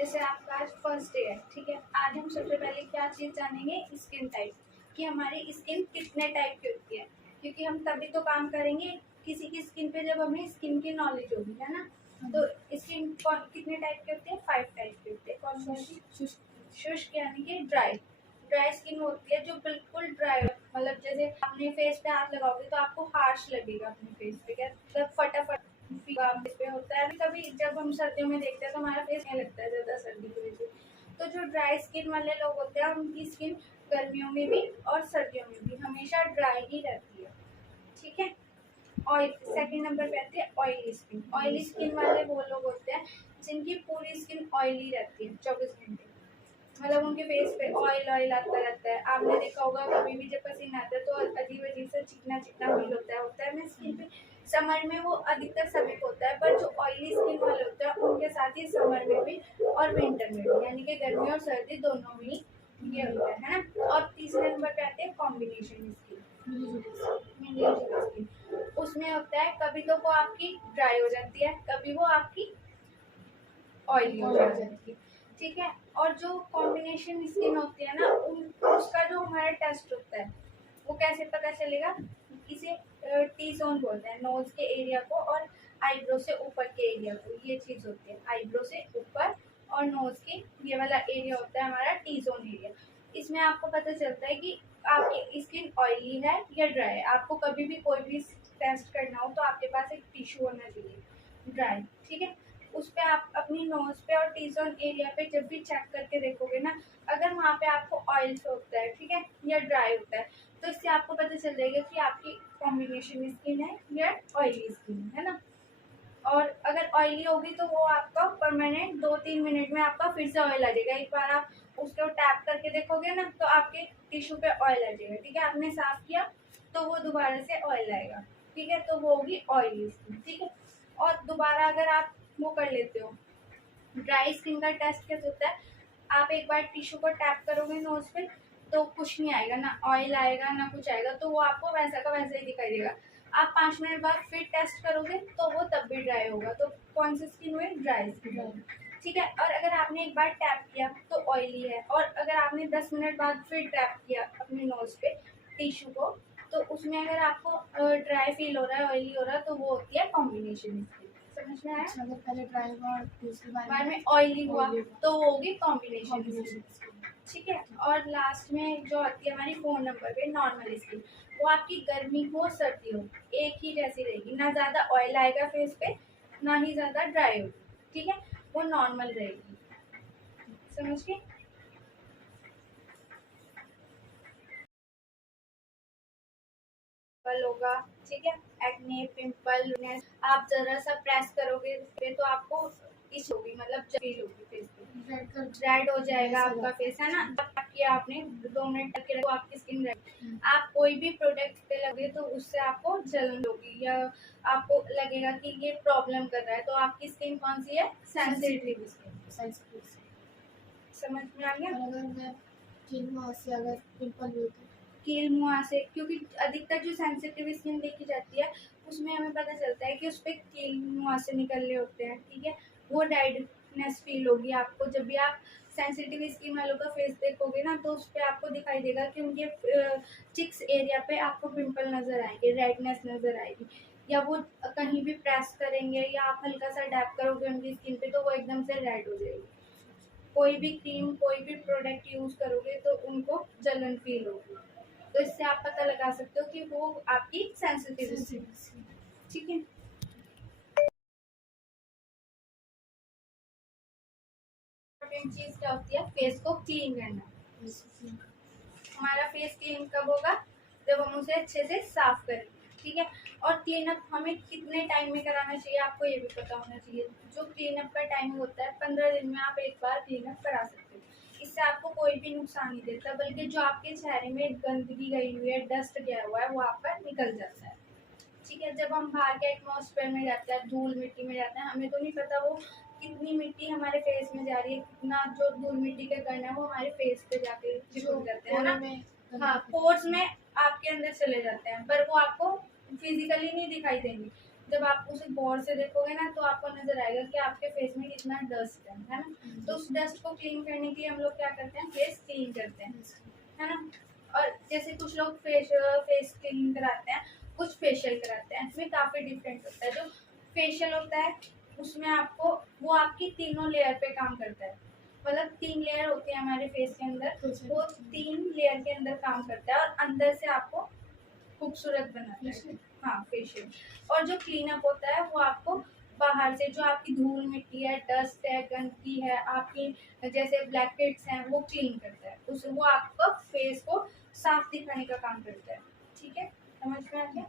जैसे आपका आज फर्स्ट डे है, ठीक है। आज हम सबसे पहले क्या चीज़ जानेंगे, स्किन टाइप, कि हमारी स्किन कितने टाइप की होती है, क्योंकि हम तभी तो काम करेंगे किसी की स्किन पे जब हमें स्किन की नॉलेज होगी, है ना। तो स्किन कितने टाइप के होते हैं, 5 टाइप के होते हैं। कौन कौन सी? शुष्क यानी कि ड्राई स्किन होती है, जो बिल्कुल ड्राई, मतलब जैसे अपने फेस पे हाथ लगाओगे तो आपको हार्श लगेगा अपने फेस पे, क्या मतलब फटाफट पे होता है। कभी जब हम सर्दियों में देखते हैं तो हमारा फेस नहीं लगता है ज़्यादा सर्दी की वजह से। तो जो ड्राई स्किन वाले लोग होते हैं उनकी स्किन गर्मियों में भी और सर्दियों में भी हमेशा ड्राई ही रहती है, ठीक है। ऑयल सेकंड नंबर पे आती है ऑयली स्किन। ऑयली स्किन वाले वो लोग होते हैं जिनकी पूरी स्किन ऑयली रहती है 24 घंटे, मतलब उनके फेस पे ऑयल आता रहता है। आपने देखा होगा कभी भी जब पसीना आता है तो अजीब अजीब से चिकना चिकना फील होता है मेरी स्किन पे। समर में वो अधिकतर सभी को होता है, पर जो ऑयली स्किन वाले होते हैं उनके साथ ही समर में भी और विंटर में भी, यानी कि गर्मी और सर्दी दोनों में ही ये होता है ना। और तीसरे नंबर पे आते हैं कॉम्बिनेशन स्किन, स्किन। उसमें होता है कभी तो वो आपकी ड्राई हो जाती है, कभी वो आपकी ऑयली हो जाती है, ठीक है। और जो कॉम्बिनेशन स्किन होती है ना, उसका जो हमारा टेस्ट होता है वो कैसे पता चलेगा, इसे टी जोन बोलते हैं, नोज के एरिया को और आईब्रो से ऊपर के एरिया को। ये चीज होती है आईब्रो से ऊपर और नोज के ये वाला एरिया होता है हमारा टी जोन एरिया। इसमें आपको पता चलता है कि आपकी स्किन ऑयली है या ड्राई है। आपको कभी भी कोई भी टेस्ट करना हो तो आपके पास एक टिश्यू होना चाहिए ड्राई, ठीक है। उस पर आप अपनी नोज पे और टी जोन एरिया पे जब भी चेक करके देखोगे ना, अगर वहाँ पे आपको ऑयल होता है, ठीक है, या ड्राई होता है, तो इससे आपको पता चल जाएगा कि आपकी कॉम्बिनेशन स्किन है या ऑयली स्किन है ना। और अगर ऑयली होगी तो वो आपका परमानेंट 2-3 मिनट में आपका फिर से ऑयल आ जाएगा। एक बार आप उसको टैप करके देखोगे ना तो आपके टिश्यू पे ऑयल आ जाएगा, ठीक है। आपने साफ किया तो वो दोबारा से ऑयल आएगा, ठीक है, तो वो होगी ऑयली स्किन, ठीक है। और दोबारा अगर आप वो कर लेते हो, ड्राई स्किन का टेस्ट कैसे होता है, आप एक बार टिश्यू को टैप करोगे नोज पे तो कुछ नहीं आएगा, ना ऑयल आएगा ना कुछ आएगा, तो वो आपको वैसा का वैसा ही दिखाई देगा। आप 5 मिनट बाद फिर टेस्ट करोगे तो वो तब भी ड्राई होगा, तो कौन सी स्किन हुई, ड्राई स्किन, ठीक है। और अगर आपने एक बार टैप किया तो ऑयली है, और अगर आपने 10 मिनट बाद फिर टैप किया अपने नोज पे टिश्यू को, तो उसमें अगर आपको ड्राई फील हो रहा है, ऑयली हो रहा है, तो वो होती है कॉम्बिनेशन स्किन। समझ में आया? अच्छा, अगर पहले ड्राई हुआ और दूसरी बार में ऑयली हुआ तो वो होगी कॉम्बिनेशन स्किन, ठीक है। और लास्ट में जो आती है हमारी 4 नंबर पे नॉर्मल स्किन, वो आपकी गर्मी हो सर्दी हो एक ही जैसी रहेगी, ना ज़्यादा ऑयल आएगा फेस पे ना ही ज़्यादा ड्राई होगी, ठीक है, वो नॉर्मल रहेगी। समझ गए? होगा, ठीक है, एक्ने, पिंपल, आप जरा सा प्रेस करोगे तो आपको इच होगी, मतलब फील होगी फेस पे, रेड हो जाएगा आपका फेस, है ना। किया आपने 2 मिनट तक के आपकी स्किन रेड। आप कोई भी प्रोडक्ट पे लगे तो उससे आपको जलन होगी या आपको लगेगा कि ये प्रॉब्लम कर रहा है, तो आपकी स्किन कौन सी है, सेंसिटिव स्किन। समझ में आ गया? अगर मैं अगर पिंपल हुए तो कील मुहां से, क्योंकि अधिकतर जो सेंसिटिव स्किन देखी जाती है उसमें हमें पता चलता है कि उस पर कील मुहां से निकल रहे होते हैं, ठीक है। वो रेडनेस फील होगी आपको जब भी आप सेंसिटिव स्किन वालों का फेस देखोगे ना, तो उस पर आपको दिखाई देगा कि उनके चिक्स एरिया पे आपको पिंपल नजर आएंगे, रेडनेस नजर आएगी, या वो कहीं भी प्रेस करेंगे या आप हल्का सा डैप करोगे उनकी स्किन पे तो वो एकदम से रेड हो जाएगी। कोई भी क्रीम कोई भी प्रोडक्ट यूज करोगे तो उनको जलन फील होगी, तो इससे आप पता लगा सकते हो कि वो आपकी सेंसिटिव स्किन, ठीक है। इम्पोर्टेंट चीज क्या होती है, फेस को क्लीन करना। हमारा फेस क्लीन कब होगा, जब हम उसे अच्छे से साफ करें, ठीक है। और क्लीन अप हमें कितने टाइम में कराना चाहिए आपको ये भी पता होना चाहिए। जो क्लीन अप का टाइम होता है 15 दिन में आप एक बार क्लीन अप करा सकते हो। इससे आपको कोई भी नुकसान नहीं देता, बल्कि जो आपके चेहरे में गंदगी गई हुई है, डस्ट गया हुआ है, वो आपका निकल जाता है, ठीक है। जब हम बाहर के एटमॉस्फेयर में जाते हैं, धूल मिट्टी में जाते हैं, हमें तो नहीं पता वो कितनी मिट्टी हमारे फेस में जा रही है, कितना जो धूल मिट्टी के कण है वो हमारे फेस पे जाके चिपक जाते हैं ना। हाँ, पोर्स में आपके अंदर चले जाते हैं, पर वो आपको फिजिकली नहीं दिखाई देंगे, जब आप उसे गौर से देखोगे ना तो आपको नजर आएगा कि आपके फेस में कितना डस्ट है ना। तो उस डस्ट को क्लीन करने के लिए हम लोग क्या करते हैं, फेस क्लीन करते हैं, है ना। और जैसे कुछ लोग फेस क्लीन कराते हैं, कुछ फेशियल कराते हैं, इसमें काफ़ी डिफरेंट होता है। जो फेशियल होता है उसमें आपको वो आपकी तीनों लेयर पे काम करता है, मतलब 3 लेयर होती है हमारे फेस के अंदर, वो 3 लेयर के अंदर काम करता है और अंदर से आपको खूबसूरत बनाता है। हाँ, फेशियल। और जो क्लीन अप होता है वो आपको बाहर से जो आपकी धूल मिट्टी है, डस्ट है, गंदगी है, आपकी जैसे ब्लैक हेड्स हैं, वो क्लीन करता है, उस वो आपका फेस को साफ दिखाने का काम करता है। ठीक है, समझ में आ गया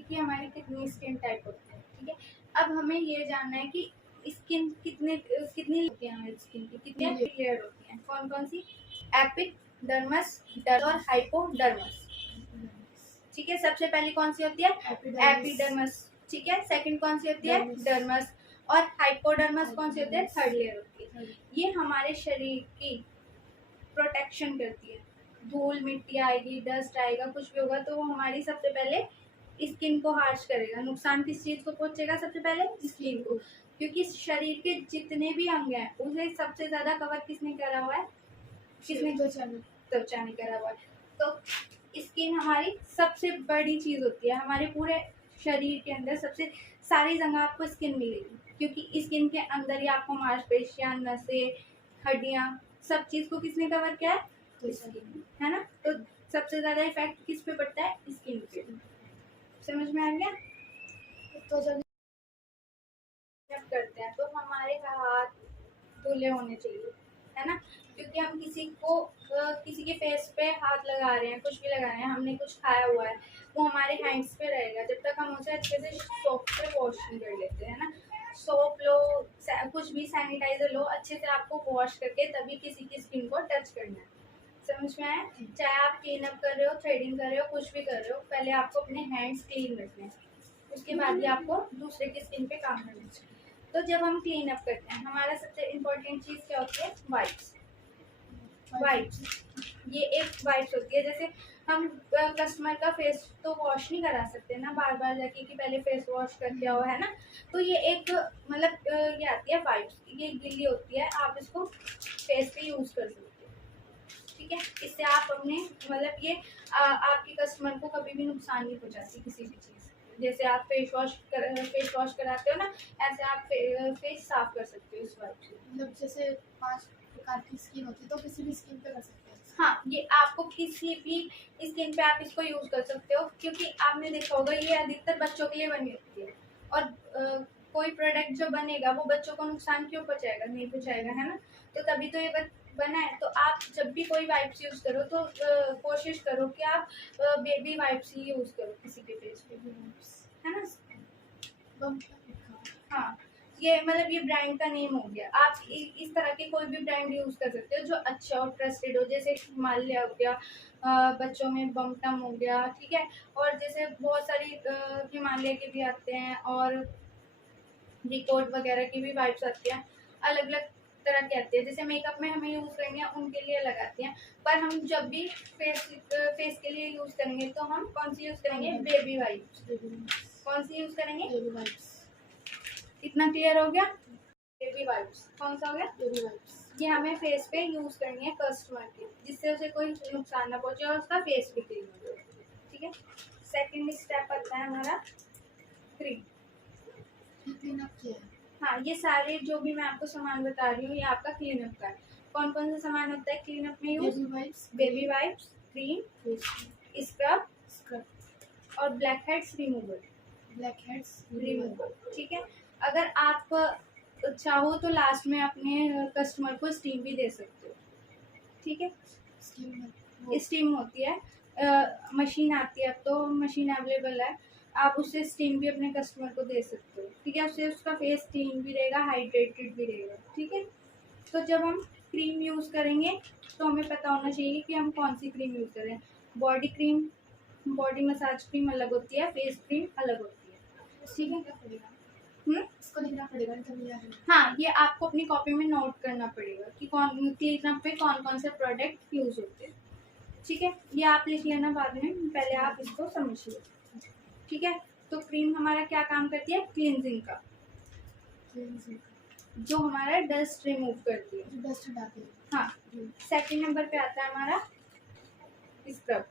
कि हमारी कितनी स्किन टाइप होती है। ठीक है, अब हमें ये जानना है कि स्किन कितनी होती है, हमारी स्किन की कितनी लेयर होती हैं, कौन कौन सी, एपिडर्मस, डर्मस और हाइपोडर्मस। ठीक है, सबसे पहले कौन सी होती है, एपिडर्मस। ठीक है, सेकंड कौन सी होती है, डर्मस। और हाइपोडर्मस कौन सी होती है, थर्ड लेयर होती है। ये हमारे शरीर की प्रोटेक्शन करती है, धूल मिट्टी आएगी, डस्ट आएगा, कुछ भी होगा तो वो हमारी सबसे पहले स्किन को हार्श करेगा। नुकसान किस चीज को पहुंचेगा, सबसे पहले स्किन को, क्योंकि शरीर के जितने भी अंग हैं उसे सबसे ज्यादा कवर किसने करा हुआ है, किसने, त्वचा ने करा हुआ है। तो स्किन हमारी सबसे बड़ी चीज होती है, हमारे पूरे शरीर के अंदर सबसे सारी जगह आपको स्किन मिलेगी, क्योंकि स्किन के अंदर ही आपको मांसपेशियां, नसें, हड्डियां, सब चीज को किसने कवर किया है, स्किन, है ना। तो सबसे ज्यादा इफेक्ट किस पे पड़ता है, स्किन पे। समझ में आ गया। तो जब जब करते हैं तो हमारे हाथ धुले होने चाहिए, है ना, क्योंकि हम किसी के फेस पे हाथ लगा रहे हैं, कुछ भी लगा रहे हैं, हमने कुछ खाया हुआ है, वो हमारे हैंड्स पे रहेगा जब तक हम उसे अच्छे से सोप से वॉश नहीं कर लेते हैं ना। सोप लो, कुछ भी सैनिटाइजर लो, अच्छे से आपको वॉश करके तभी किसी की स्किन को टच करना है। समझ में आया। चाहे आप क्लीन अप कर रहे हो, थ्रेडिंग कर रहे हो, कुछ भी कर रहे हो, पहले आपको अपने हैंड्स क्लीन रखने हैं, उसके बाद ही आपको दूसरे की स्किन पे काम करना चाहिए। तो जब हम क्लीन अप करते हैं, हमारा सबसे इम्पोर्टेंट चीज़ क्या होती है, वाइप्स। वाइप्स, ये एक वाइप्स होती है, जैसे हम कस्टमर का फेस तो वॉश नहीं करा सकते ना बार बार जाके कि पहले फेस वॉश करके आओ, है ना। तो ये एक मतलब ये आती है वाइप्स, ये गिल्ली होती है, आप इसको फेस पे यूज़ कर सकते हो। ठीक है, इससे आप अपने मतलब ये आपके कस्टमर को कभी भी नुकसान नहीं पहुंचाती किसी भी चीज़। जैसे आप फेस वॉश कराते हो ना, ऐसे आप फेस साफ कर सकते हो इस वाइप से। मतलब जैसे 5 प्रकार की स्किन होती है तो किसी भी स्किन पे कर सकते हैं। हाँ, ये आपको किसी भी स्किन पे आप इसको यूज कर सकते हो, क्योंकि आपने देखा होगा ये अधिकतर बच्चों के लिए बनी होती है, और कोई प्रोडक्ट जो बनेगा वो बच्चों को नुकसान क्यों पहुंचाएगा, नहीं पहुंचाएगा, है ना। तो तभी तो ये बना है। तो आप जब भी कोई वाइप्स यूज करो तो कोशिश करो कि आप बेबी वाइप्स ही यूज करो किसी के फेस पे, है ना। हाँ, ये मतलब ये ब्रांड का नेम हो गया। आप इस तरह के कोई भी ब्रांड यूज कर सकते हो जो अच्छा और ट्रस्टेड हो, जैसे हिमालय हो गया, बच्चों में बमटम हो गया, ठीक है। और जैसे बहुत सारी हिमालय के भी आते हैं, और रिकॉर्ड वगैरह की भी वाइप्स आती हैं, अलग अलग तरह की आती है। जैसे मेकअप में हमें यूज करेंगे उनके लिए अलग आती हैं, पर हम जब भी फेस के लिए यूज करेंगे तो हम कौन सी यूज करेंगे, बेबी वाइप्स। कौन सी यूज करेंगे, बेबी वाइप्स। इतना क्लियर हो गया। बेबी वाइप्स कौन सा हो गया, बेबी वाइप्स। ये हमें फेस पे यूज करनी है कस्टमर की, जिससे उसे कोई नुकसान ना पहुंचे और उसका फेस भी क्लीन हो जाए। ठीक है, सेकंड स्टेप आता है हमारा क्रीम। क्लीन अप किया है। हाँ, ये सारे जो भी मैं आपको सामान बता रही हूँ ये आपका क्लीन अप का है। कौन कौन सा सामान होता है क्लीन अप में use, baby wipes, cream, scrub और ब्लैक हेड्स रिमूवल। ठीक है, अगर आप चाहो तो लास्ट में अपने कस्टमर को स्टीम भी दे सकते हो। ठीक है, स्टीम होती है, मशीन आती है, अब तो मशीन अवेलेबल है, आप उससे स्टीम भी अपने कस्टमर को दे सकते हो। ठीक है, उससे उसका फेस क्लीन भी रहेगा, हाइड्रेटेड भी रहेगा। ठीक है, तो जब हम क्रीम यूज़ करेंगे तो हमें पता होना चाहिए कि हम कौन सी क्रीम यूज़ करें। Body cream, body massage cream अलग होती है, फेस क्रीम अलग होती है। ठीक है, इसको लिखना पड़ेगा तब याद है। हाँ, ये आपको अपनी कॉपी में नोट करना पड़ेगा कि क्लीन अप पे कौन कौन से प्रोडक्ट यूज होते हैं। ठीक है, ये आप लिख लेना बाद में, पहले आप इसको समझिए। ठीक है, तो क्रीम हमारा क्या काम करती है, क्लींजिंग का, जो हमारा डस्ट रिमूव करती है, डस्ट हटाती है। हाँ। सेकंड नंबर पे आता है हमारा स्क्रब,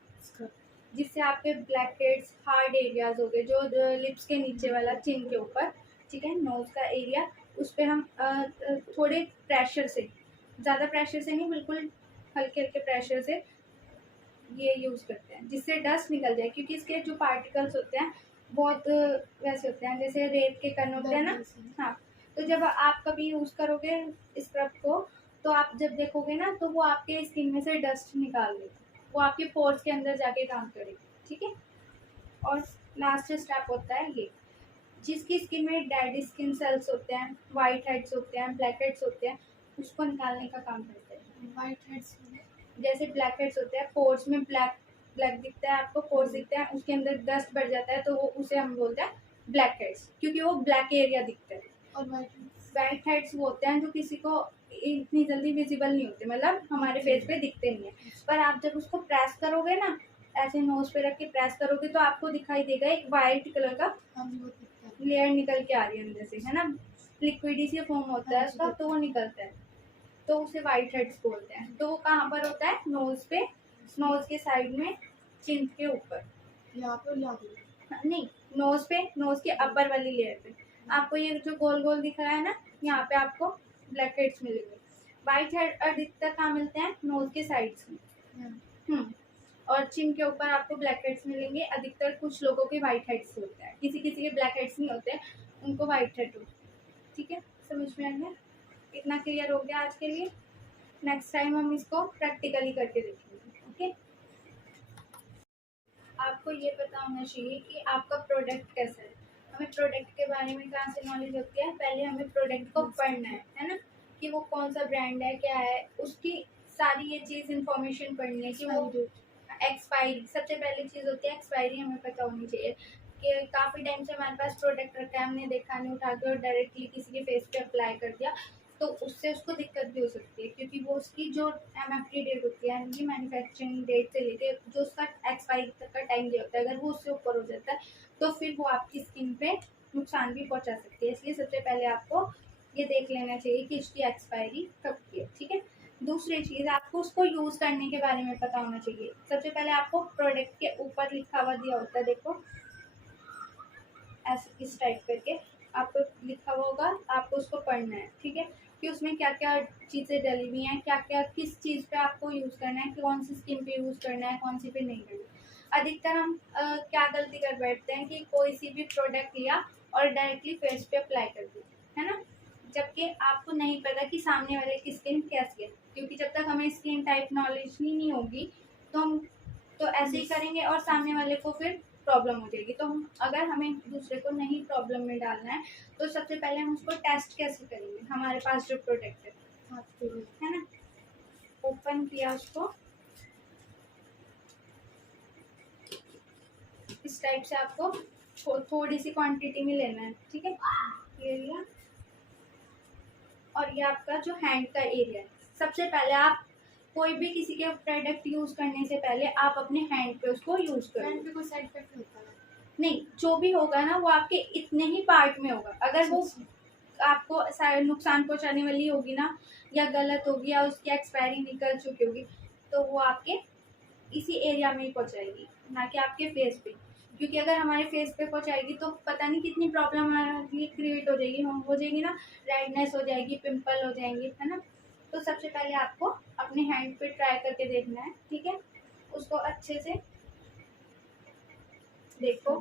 जिससे आपके ब्लैक हेड्स, हार्ड एरियाज हो गए, जो लिप्स के नीचे वाला, चिन के ऊपर, ठीक है, नोज का एरिया, उस पर हम थोड़े प्रेशर से, ज़्यादा प्रेशर से नहीं, बिल्कुल हल्के हल्के प्रेशर से ये यूज़ करते हैं, जिससे डस्ट निकल जाए, क्योंकि इसके जो पार्टिकल्स होते हैं बहुत वैसे होते हैं जैसे रेत के कण होते हैं ना, हाँ। तो जब आप कभी यूज़ करोगे स्क्रब को, तो आप जब देखोगे ना, तो वो आपके स्किन में से डस्ट निकाल देगा, वो आपके पोर्स के अंदर जाके काम करेगी, ठीक है। और लास्ट स्टेप होता है ये, जिसकी स्किन में डेड स्किन सेल्स होते हैं, वाइट हेड्स होते हैं, ब्लैक हेड्स होते हैं, उसको निकालने का काम करते हैं। वाइट हेड्स जैसे ब्लैक हेड्स होते हैं, पोर्स में ब्लैक ब्लैक दिखता है आपको, पोर्स दिखते हैं, उसके अंदर डस्ट बढ़ जाता है, तो वो उसे हम बोलते हैं ब्लैक हेड्स, क्योंकि वो ब्लैक एरिया दिखता है। और वाइट हेड्स वो होते हैं जो किसी को इतनी जल्दी विजिबल नहीं होते, मतलब हमारे फेस पे दिखते नहीं है, पर आप जब उसको प्रेस करोगे ना, ऐसे नोज पे रख के प्रेस करोगे, तो आपको दिखाई देगा एक वाइट कलर का लेयर निकल के आ रही है अंदर से, है ना, लिक्विडी सी फॉर्म होता है उसका, तो वो निकलता है, तो उसे वाइट हेड्स बोलते हैं। तो वो कहाँ पर होता है, नोज पे, नोज के साइड में, चिन के ऊपर, यहाँ पे नहीं, नोज पे, नोज के अपर वाली लेयर पे। आपको ये जो गोल गोल दिख रहा है ना, यहाँ पे आपको ब्लैक हेड्स मिलेंगे। वाइट हेड अधिकतर कहाँ मिलते हैं, नोज के साइड्स में, और चिन के ऊपर आपको ब्लैक हेड्स मिलेंगे। अधिकतर कुछ लोगों के वाइट हेड्स होते हैं, किसी किसी के ब्लैक हेड्स नहीं होते, उनको वाइट हेड होते हैं, ठीक है। समझ में आ गया, इतना क्लियर हो गया आज के लिए। नेक्स्ट टाइम हम इसको प्रैक्टिकली करके देखेंगे, ओके। आपको ये पता होना चाहिए कि आपका प्रोडक्ट कैसा है। हमें प्रोडक्ट के बारे में कहाँ से नॉलेज होती है, पहले हमें प्रोडक्ट को पढ़ना है ना, कि वो कौन सा ब्रांड है, क्या है, उसकी सारी ये चीज़ इन्फॉर्मेशन पढ़नी है, कि वो एक्सपायरी, सबसे पहली चीज़ होती है एक्सपायरी, हमें पता होनी चाहिए कि काफ़ी टाइम से हमारे पास प्रोडक्ट रखा है, हमने देखा नहीं, उठा के और डायरेक्टली किसी के फेस पे अप्लाई कर दिया, तो उससे उसको दिक्कत भी हो सकती है, क्योंकि वो उसकी जो MFT डेट होती है, यानी कि मैन्युफैक्चरिंग डेट से लेके जो उसका एक्सपायरी तक का टाइम दिया होता है, अगर वो उससे ऊपर हो जाता है, तो फिर वो आपकी स्किन पे नुकसान भी पहुंचा सकती है। इसलिए सबसे पहले आपको ये देख लेना चाहिए कि उसकी एक्सपायरी कब की है, ठीक है। दूसरी चीज़, आपको उसको यूज़ करने के बारे में पता होना चाहिए। सबसे पहले आपको प्रोडक्ट के ऊपर लिखा हुआ दिया होता है, देखो ऐसे इस टाइप करके आपको लिखा हुआ होगा, आपको उसको पढ़ना है, ठीक है, कि उसमें क्या क्या चीज़ें डली हुई हैं, क्या क्या किस चीज़ पे आपको यूज़ करना है, कि कौन सी स्किन पे यूज़ करना है, कौन सी पे नहीं करना है। अधिकतर हम क्या गलती कर बैठते हैं कि कोई सी भी प्रोडक्ट लिया और डायरेक्टली फेस पे अप्लाई कर दिया, है ना, जबकि आपको नहीं पता कि सामने वाले की स्किन कैसी है, क्योंकि जब तक हमें स्किन टाइप नॉलेज ही नहीं होगी, तो हम तो ऐसे ही करेंगे और सामने वाले को फिर प्रॉब्लम हो जाएगी। तो हम, अगर हमें दूसरे को नहीं प्रॉब्लम में डालना है, तो सबसे पहले हम उसको टेस्ट कैसे करेंगे, हमारे पास जो प्रोडक्ट है ना, ओपन किया उसको, इस टाइप से आपको थोड़ी सी क्वांटिटी में लेना है, ठीक है, ले लिया। और ये आपका जो हैंड का एरिया है, सबसे पहले आप कोई भी किसी के प्रोडक्ट यूज करने से पहले आप अपने हैंड पे उसको यूज करो। हैंड पे कोई साइड इफेक्ट होता है? नहीं, जो भी होगा ना वो आपके इतने ही पार्ट में होगा। अगर वो आपको नुकसान पहुंचाने वाली होगी ना, या गलत होगी, या उसकी एक्सपायरी निकल चुकी होगी, तो वो आपके इसी एरिया में ही पहुंचाएगी, ना कि आपके फेस पे। क्योंकि अगर हमारे फेस पे पहुंचाएगी तो पता नहीं कितनी प्रॉब्लम हमारे लिए क्रिएट हो जाएगी ना, रेडनेस हो जाएगी, पिंपल हो जाएंगे, है ना। तो सबसे पहले आपको अपने हैंड पे ट्राई करके देखना है, ठीक है। उसको अच्छे से देखो,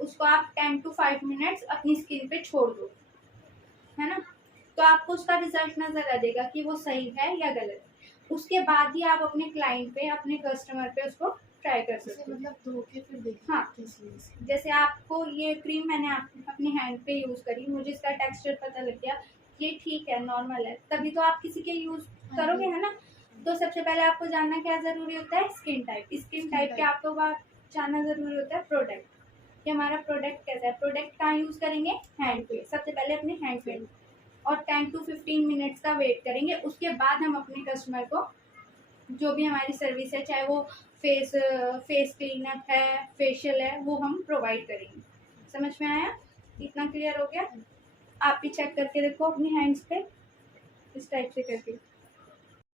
उसको आप 10 to 5 मिनट्स अपनी स्किन पे छोड़ दो, है ना, तो आपको उसका रिजल्ट नजर आ जाएगा कि वो सही है या गलत। उसके बाद ही आप अपने क्लाइंट पे, अपने कस्टमर पे उसको ट्राई कर सकते हो, मतलब धो के फिर देखिए। हाँ, जैसे आपको ये क्रीम मैंने अपने हैंड पे यूज करी, मुझे इसका टेक्सचर पता लग गया, ये ठीक है, नॉर्मल है, तभी तो आप किसी के यूज करोगे, है ना। तो सबसे पहले आपको जानना क्या जरूरी होता है, स्किन टाइप। स्किन टाइप के आपको बात जानना जरूरी होता है प्रोडक्ट, कि हमारा प्रोडक्ट कैसा है। प्रोडक्ट कहाँ यूज करेंगे, हैंड पे, सबसे पहले अपने हैंड पे, और 10 to 15 मिनट्स का वेट करेंगे। उसके बाद हम अपने कस्टमर को जो भी हमारी सर्विस है, चाहे वो फेस क्लीनअप है, फेशियल है, वो हम प्रोवाइड करेंगे, समझ में आया? इतना क्लियर हो गया? आप भी चेक करके देखो अपनी हैंड्स पे इस टाइप से करके।